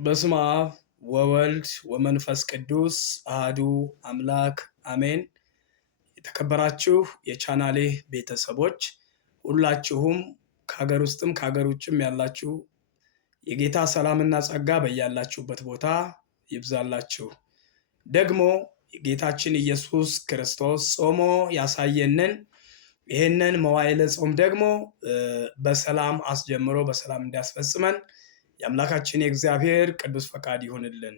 በስመ አብ ወወልድ ወመንፈስ ቅዱስ አሐዱ አምላክ አሜን። የተከበራችሁ የቻናሌ ቤተሰቦች ሁላችሁም ከሀገር ውስጥም ከሀገር ውጭም ያላችሁ የጌታ ሰላምና ጸጋ በያላችሁበት ቦታ ይብዛላችሁ። ደግሞ ጌታችን ኢየሱስ ክርስቶስ ጾሞ ያሳየንን ይህንን መዋዕለ ጾም ደግሞ በሰላም አስጀምሮ በሰላም እንዲያስፈጽመን የአምላካችን የእግዚአብሔር ቅዱስ ፈቃድ ይሁንልን።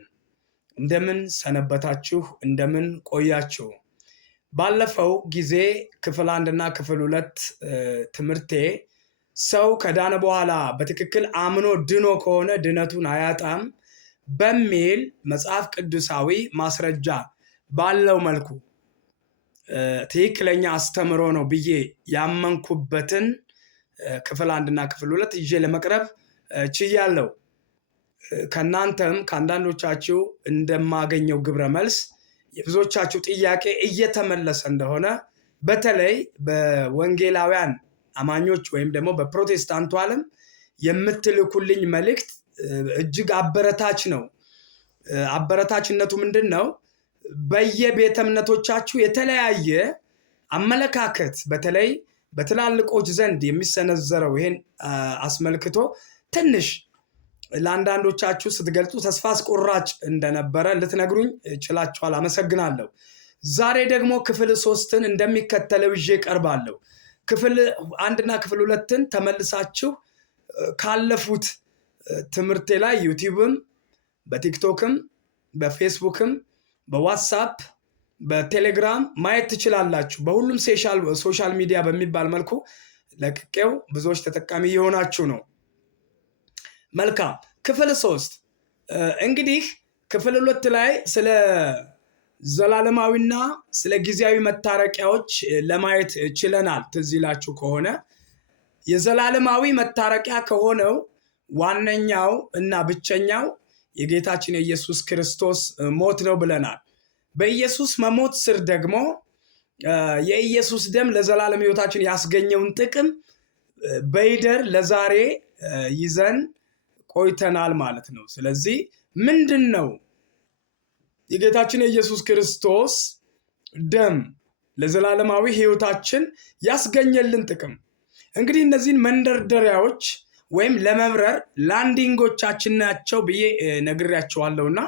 እንደምን ሰነበታችሁ? እንደምን ቆያችሁ? ባለፈው ጊዜ ክፍል 1 እና ክፍል 2 ትምህርቴ ሰው ከዳነ በኋላ በትክክል አምኖ ድኖ ከሆነ ድነቱን አያጣም በሚል መጽሐፍ ቅዱሳዊ ማስረጃ ባለው መልኩ ትክክለኛ አስተምሮ ነው ብዬ ያመንኩበትን ክፍል 1 እና ክፍል 2 ይዤ ለመቅረብ ችያለሁ። ከናንተም ከአንዳንዶቻችሁ እንደማገኘው ግብረ መልስ የብዙዎቻችሁ ጥያቄ እየተመለሰ እንደሆነ በተለይ በወንጌላውያን አማኞች ወይም ደግሞ በፕሮቴስታንቱ ዓለም የምትልኩልኝ መልእክት እጅግ አበረታች ነው። አበረታችነቱ ምንድን ነው? በየቤተ እምነቶቻችሁ የተለያየ አመለካከት በተለይ በትላልቆች ዘንድ የሚሰነዘረው ይሄን አስመልክቶ ትንሽ ለአንዳንዶቻችሁ ስትገልጹ ተስፋ አስቆራጭ እንደነበረ ልትነግሩኝ ችላችኋል። አመሰግናለሁ። ዛሬ ደግሞ ክፍል 3ን እንደሚከተለው ይዤ ቀርባለሁ። ክፍል 1 እና ክፍል 2ን ተመልሳችሁ ካለፉት ትምህርቴ ላይ ዩቲዩብም በቲክቶክም በፌስቡክም በዋትሳፕ በቴሌግራም ማየት ትችላላችሁ። በሁሉም ሶሻል ሚዲያ በሚባል መልኩ ለቅቄው ብዙዎች ተጠቃሚ የሆናችሁ ነው። መልካም። ክፍል 3 እንግዲህ ክፍል 2 ላይ ስለ ዘላለማዊና ስለ ጊዜያዊ መታረቂያዎች ለማየት ችለናል። ትዝ ይላችሁ ከሆነ የዘላለማዊ መታረቂያ ከሆነው ዋነኛው እና ብቸኛው የጌታችን የኢየሱስ ክርስቶስ ሞት ነው ብለናል። በኢየሱስ መሞት ስር ደግሞ የኢየሱስ ደም ለዘላለም ሕይወታችን ያስገኘውን ጥቅም በይደር ለዛሬ ይዘን ቆይተናል ማለት ነው። ስለዚህ ምንድን ነው የጌታችን የኢየሱስ ክርስቶስ ደም ለዘላለማዊ ሕይወታችን ያስገኘልን ጥቅም? እንግዲህ እነዚህን መንደርደሪያዎች ወይም ለመብረር ላንዲንጎቻችን ናቸው ብዬ ነግሬያቸዋለሁና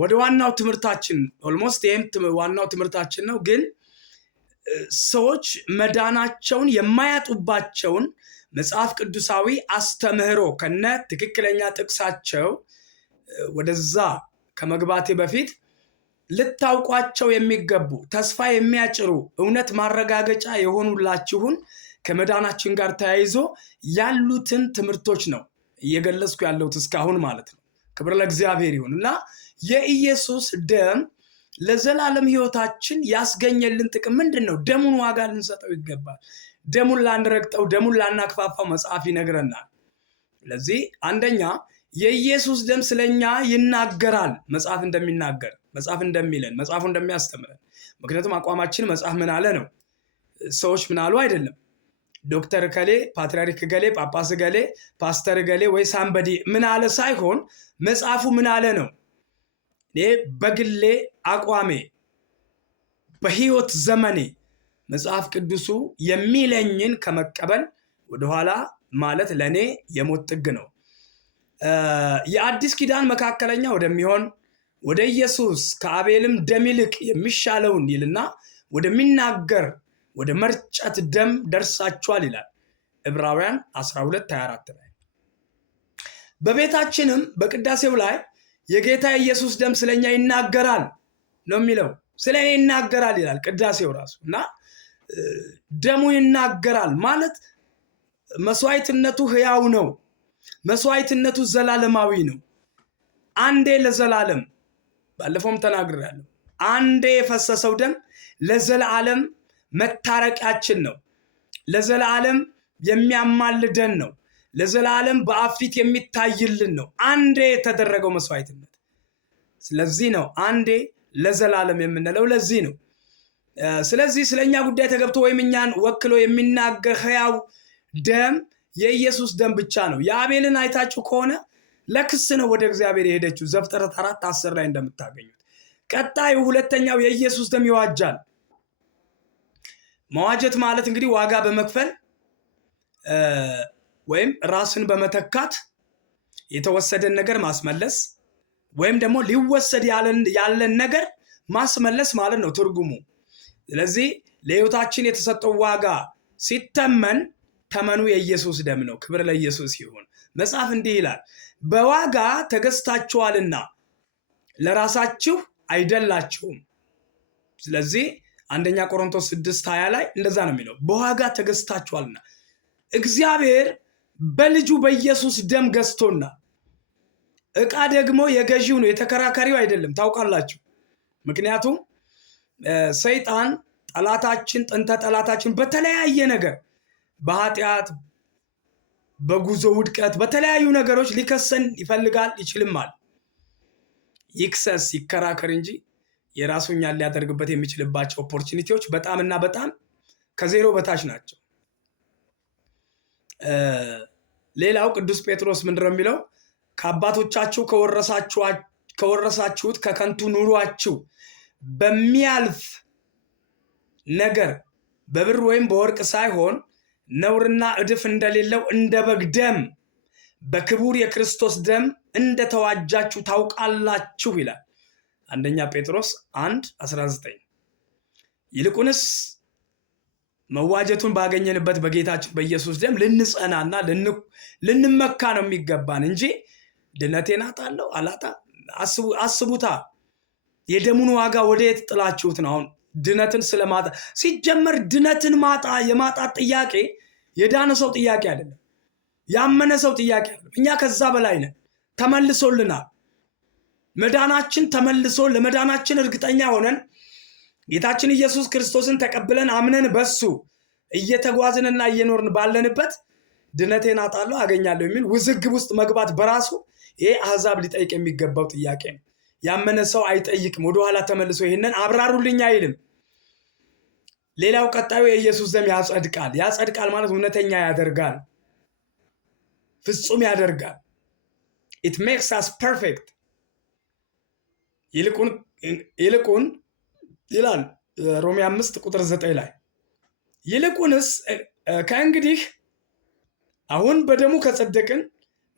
ወደ ዋናው ትምህርታችን ኦልሞስት ይህም ዋናው ትምህርታችን ነው። ግን ሰዎች መዳናቸውን የማያጡባቸውን መጽሐፍ ቅዱሳዊ አስተምህሮ ከነ ትክክለኛ ጥቅሳቸው ወደዛ ከመግባቴ በፊት ልታውቋቸው የሚገቡ ተስፋ የሚያጭሩ እውነት ማረጋገጫ የሆኑላችሁን ከመዳናችን ጋር ተያይዞ ያሉትን ትምህርቶች ነው እየገለጽኩ ያለሁት እስካሁን ማለት ነው። ክብር ለእግዚአብሔር ይሁን እና የኢየሱስ ደም ለዘላለም ሕይወታችን ያስገኘልን ጥቅም ምንድን ነው? ደሙን ዋጋ ልንሰጠው ይገባል። ደሙን ላንረግጠው፣ ደሙን ላናክፋፋው መጽሐፍ ይነግረናል። ስለዚህ አንደኛ የኢየሱስ ደም ስለኛ ይናገራል። መጽሐፍ እንደሚናገር፣ መጽሐፍ እንደሚለን፣ መጽሐፉ እንደሚያስተምረን። ምክንያቱም አቋማችን መጽሐፍ ምን አለ ነው። ሰዎች ምን አሉ አይደለም። ዶክተር ገሌ፣ ፓትርያርክ ገሌ፣ ጳጳስ ገሌ፣ ፓስተር ገሌ ወይ ሳምበዲ ምን አለ ሳይሆን መጽሐፉ ምን አለ ነው። እኔ በግሌ አቋሜ በህይወት ዘመኔ መጽሐፍ ቅዱሱ የሚለኝን ከመቀበል ወደኋላ ማለት ለእኔ የሞት ጥግ ነው። የአዲስ ኪዳን መካከለኛ ወደሚሆን ወደ ኢየሱስ ከአቤልም ደም ይልቅ የሚሻለውን ይልና ወደሚናገር ወደ መርጨት ደም ደርሳችኋል ይላል ዕብራውያን 12:24 ላይ። በቤታችንም በቅዳሴው ላይ የጌታ ኢየሱስ ደም ስለኛ ይናገራል ነው የሚለው። ስለኔ ይናገራል ይላል ቅዳሴው ራሱ። እና ደሙ ይናገራል ማለት መስዋዕትነቱ ሕያው ነው። መስዋዕትነቱ ዘላለማዊ ነው። አንዴ ለዘላለም፣ ባለፈውም ተናግሬያለሁ፣ አንዴ የፈሰሰው ደም ለዘላለም መታረቂያችን ነው። ለዘላለም የሚያማልደን ነው። ለዘላለም በአብ ፊት የሚታይልን ነው። አንዴ የተደረገው መስዋዕትነት። ስለዚህ ነው አንዴ ለዘላለም የምንለው ለዚህ ነው። ስለዚህ ስለኛ ጉዳይ ተገብቶ ወይም እኛን ወክሎ የሚናገር ሕያው ደም የኢየሱስ ደም ብቻ ነው። የአቤልን አይታችሁ ከሆነ ለክስ ነው ወደ እግዚአብሔር የሄደችው ዘፍጥረት 4:10 ላይ እንደምታገኙት። ቀጣዩ ሁለተኛው የኢየሱስ ደም ይዋጃል። መዋጀት ማለት እንግዲህ ዋጋ በመክፈል ወይም ራስን በመተካት የተወሰደን ነገር ማስመለስ ወይም ደግሞ ሊወሰድ ያለን ነገር ማስመለስ ማለት ነው ትርጉሙ። ስለዚህ ለሕይወታችን የተሰጠው ዋጋ ሲተመን ተመኑ የኢየሱስ ደም ነው። ክብር ለኢየሱስ ይሁን። መጽሐፍ እንዲህ ይላል፣ በዋጋ ተገዝታችኋልና ለራሳችሁ አይደላችሁም። ስለዚህ አንደኛ ቆሮንቶስ 6:20 ላይ እንደዛ ነው የሚለው፣ በዋጋ ተገዝታችኋልና። እግዚአብሔር በልጁ በኢየሱስ ደም ገዝቶና ዕቃ ደግሞ የገዢው ነው፣ የተከራካሪው አይደለም። ታውቃላችሁ። ምክንያቱም ሰይጣን ጠላታችን፣ ጥንተ ጠላታችን በተለያየ ነገር በኃጢአት፣ በጉዞ ውድቀት፣ በተለያዩ ነገሮች ሊከሰን ይፈልጋል፣ ይችልማል። ይክሰስ፣ ይከራከር እንጂ የራሱኛን ሊያደርግበት የሚችልባቸው ኦፖርቹኒቲዎች በጣም እና በጣም ከዜሮ በታች ናቸው። ሌላው ቅዱስ ጴጥሮስ ምንድነው የሚለው? ከአባቶቻችሁ ከወረሳችሁት ከከንቱ ኑሯችሁ በሚያልፍ ነገር በብር ወይም በወርቅ ሳይሆን ነውርና እድፍ እንደሌለው እንደ በግ ደም በክቡር የክርስቶስ ደም እንደተዋጃችሁ ታውቃላችሁ ይላል አንደኛ ጴጥሮስ 1:19። ይልቁንስ መዋጀቱን ባገኘንበት በጌታችን በኢየሱስ ደም ልንጸናና ልንመካ ነው የሚገባን እንጂ ድነቴን አጣለሁ አላጣ። አስቡታ፣ የደሙን ዋጋ ወደየት ጥላችሁት ነው? አሁን ድነትን ስለማጣ ሲጀመር ድነትን የማጣት ጥያቄ የዳነ ሰው ጥያቄ አይደለም፣ ያመነ ሰው ጥያቄ አይደለም። እኛ ከዛ በላይ ነን። ተመልሶልናል። መዳናችን ተመልሶ ለመዳናችን እርግጠኛ ሆነን ጌታችን ኢየሱስ ክርስቶስን ተቀብለን አምነን በሱ እየተጓዝንና እየኖርን ባለንበት ድነቴን አጣለሁ አገኛለሁ የሚል ውዝግብ ውስጥ መግባት በራሱ ይሄ አሕዛብ ሊጠይቅ የሚገባው ጥያቄ ነው። ያመነ ሰው አይጠይቅም። ወደኋላ ተመልሶ ይህንን አብራሩልኝ አይልም። ሌላው ቀጣዩ የኢየሱስ ደም ያጸድቃል። ያጸድቃል ማለት እውነተኛ ያደርጋል፣ ፍጹም ያደርጋል። it makes us perfect። ይልቁን ይላል ሮሜ 5:9 ላይ ይልቁንስ ከእንግዲህ አሁን በደሙ ከጸደቅን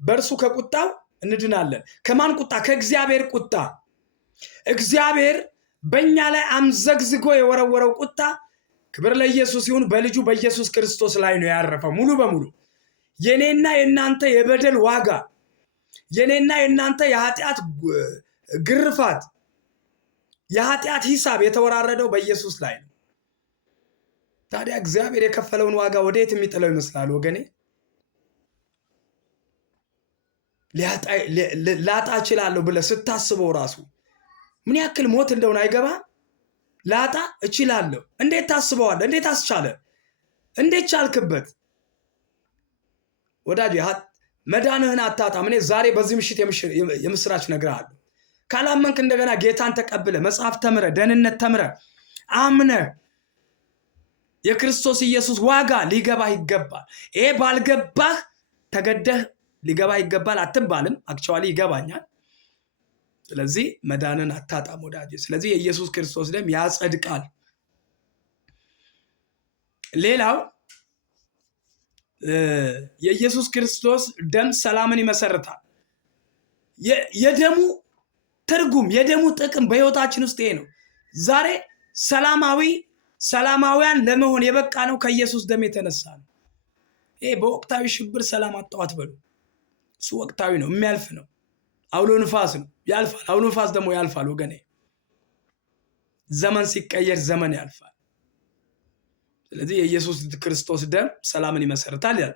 በእርሱ ከቁጣው እንድናለን። ከማን ቁጣ? ከእግዚአብሔር ቁጣ። እግዚአብሔር በእኛ ላይ አምዘግዝጎ የወረወረው ቁጣ ክብር ለኢየሱስ ይሁን በልጁ በኢየሱስ ክርስቶስ ላይ ነው ያረፈው ሙሉ በሙሉ። የኔና የናንተ የበደል ዋጋ፣ የኔና የናንተ የኃጢአት ግርፋት፣ የኃጢአት ሂሳብ የተወራረደው በኢየሱስ ላይ ነው። ታዲያ እግዚአብሔር የከፈለውን ዋጋ ወዴት የሚጥለው ይመስላል ወገኔ? ላጣ እችላለሁ ብለህ ስታስበው ራሱ ምን ያክል ሞት እንደሆነ አይገባ? ላጣ እችላለሁ እንዴት ታስበዋለህ? እንዴት አስቻለ? እንዴት ቻልክበት? ወዳጅ መዳንህን አታጣም። እኔ ዛሬ በዚህ ምሽት የምስራች እነግርሃለሁ። ካላመንክ እንደገና ጌታን ተቀብለ መጽሐፍ ተምረ ደህንነት ተምረ አምነ የክርስቶስ ኢየሱስ ዋጋ ሊገባህ ይገባል። ይሄ ባልገባህ ተገደህ ሊገባህ ይገባል አትባልም። አክቹዋሊ ይገባኛል። ስለዚህ መዳንን አታጣም ወዳጅ። ስለዚህ የኢየሱስ ክርስቶስ ደም ያጸድቃል። ሌላው የኢየሱስ ክርስቶስ ደም ሰላምን ይመሰርታል። የደሙ ትርጉም፣ የደሙ ጥቅም በሕይወታችን ውስጥ ይሄ ነው። ዛሬ ሰላማውያን ለመሆን የበቃ ነው ከኢየሱስ ደም የተነሳ ነው። ይሄ በወቅታዊ ሽብር ሰላም አጣሁ አትበሉ። እሱ ወቅታዊ ነው፣ የሚያልፍ ነው። አውሎ ንፋስ ነው፣ ያልፋል። አውሎ ንፋስ ደግሞ ያልፋል ወገኔ። ዘመን ሲቀየር ዘመን ያልፋል። ስለዚህ የኢየሱስ ክርስቶስ ደም ሰላምን ይመሰርታል ይላል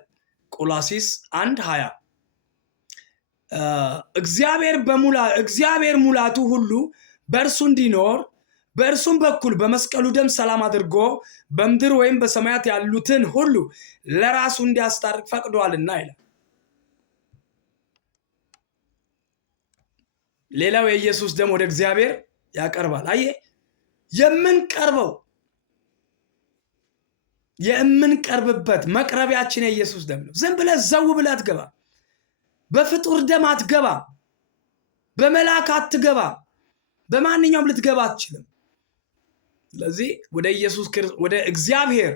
ቆላሲስ 1:20። እግዚአብሔር ሙላቱ ሁሉ በእርሱ እንዲኖር በእርሱም በኩል በመስቀሉ ደም ሰላም አድርጎ በምድር ወይም በሰማያት ያሉትን ሁሉ ለራሱ እንዲያስታርቅ ፈቅዷልና ይላል። ሌላው የኢየሱስ ደም ወደ እግዚአብሔር ያቀርባል። አየህ፣ የምንቀርብበት መቅረቢያችን የኢየሱስ ደም ነው። ዝም ብለህ ዘው ብለህ አትገባ። በፍጡር ደም አትገባ፣ በመላክ አትገባ፣ በማንኛውም ልትገባ አትችልም። ስለዚህ ወደ እግዚአብሔር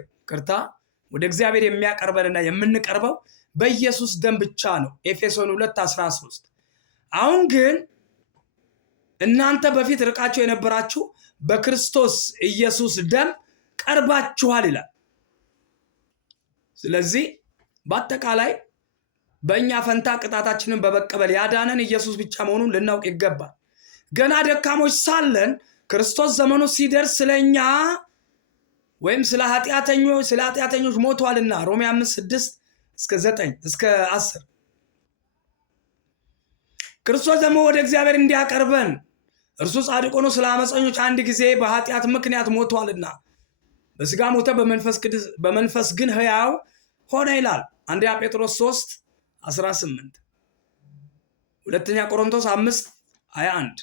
ወደ እግዚአብሔር የሚያቀርበንና የምንቀርበው በኢየሱስ ደም ብቻ ነው። ኤፌሶን 2:13 አሁን ግን እናንተ በፊት ርቃችሁ የነበራችሁ በክርስቶስ ኢየሱስ ደም ቀርባችኋል ይላል። ስለዚህ በአጠቃላይ በእኛ ፈንታ ቅጣታችንን በመቀበል ያዳነን ኢየሱስ ብቻ መሆኑን ልናውቅ ይገባል። ገና ደካሞች ሳለን ክርስቶስ ዘመኑ ሲደርስ ስለኛ ወይም ስለ ኃጢአተኞች ሞቷልና ሮሜ 5:6-9-10 ክርስቶስ ደግሞ ወደ እግዚአብሔር እንዲያቀርበን እርሱ ጻድቅ ሆኖ ስለ አመፀኞች አንድ ጊዜ በኃጢአት ምክንያት ሞቷልና በስጋ ሞተ፣ በመንፈስ ግን ሕያው ሆነ ይላል። አንደኛ ጴጥሮስ 3:18 ሁለተኛ ቆሮንቶስ 5:21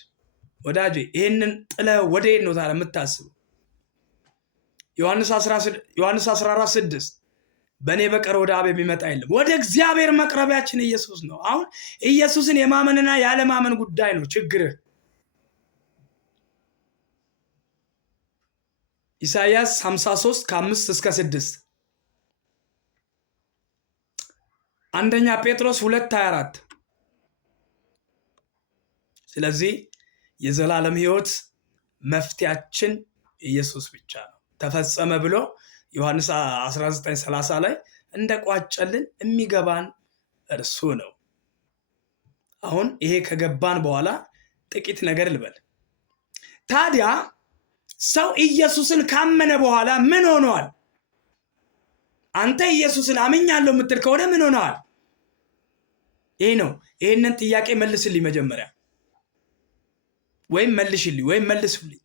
ወዳጄ ይህንን ጥለህ ወዴት ነው ታዲያ የምታስበው? ዮሐንስ 14:6 በእኔ በቀር ወደ አብ የሚመጣ የለም። ወደ እግዚአብሔር መቅረቢያችን ኢየሱስ ነው። አሁን ኢየሱስን የማመንና ያለማመን ጉዳይ ነው ችግርህ። ኢሳይያስ 53:5-6 አንደኛ ጴጥሮስ 2:24 ስለዚህ የዘላለም ሕይወት መፍትያችን ኢየሱስ ብቻ ነው። ተፈጸመ ብሎ ዮሐንስ 19:30 ላይ እንደቋጨልን የሚገባን እርሱ ነው። አሁን ይሄ ከገባን በኋላ ጥቂት ነገር ልበል። ታዲያ ሰው ኢየሱስን ካመነ በኋላ ምን ሆኗል? አንተ ኢየሱስን አምኛለሁ የምትል ከሆነ ምን ሆነዋል? ይሄ ነው። ይሄንን ጥያቄ መልስልኝ መጀመሪያ፣ ወይም መልሽልኝ ወይም መልሱልኝ።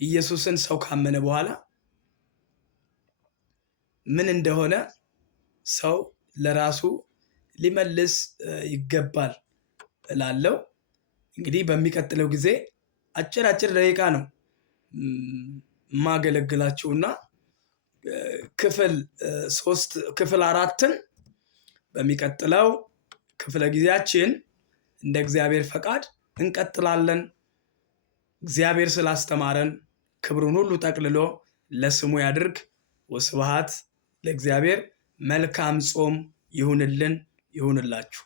ኢየሱስን ሰው ካመነ በኋላ ምን እንደሆነ ሰው ለራሱ ሊመልስ ይገባል እላለሁ። እንግዲህ በሚቀጥለው ጊዜ አጭር ደቂቃ ነው ማገለግላችሁና ክፍል 4ን በሚቀጥለው ክፍለ ጊዜያችን እንደ እግዚአብሔር ፈቃድ እንቀጥላለን። እግዚአብሔር ስላስተማረን ክብሩን ሁሉ ጠቅልሎ ለስሙ ያድርግ። ወስብሐት ለእግዚአብሔር። መልካም ጾም ይሁንላችሁ።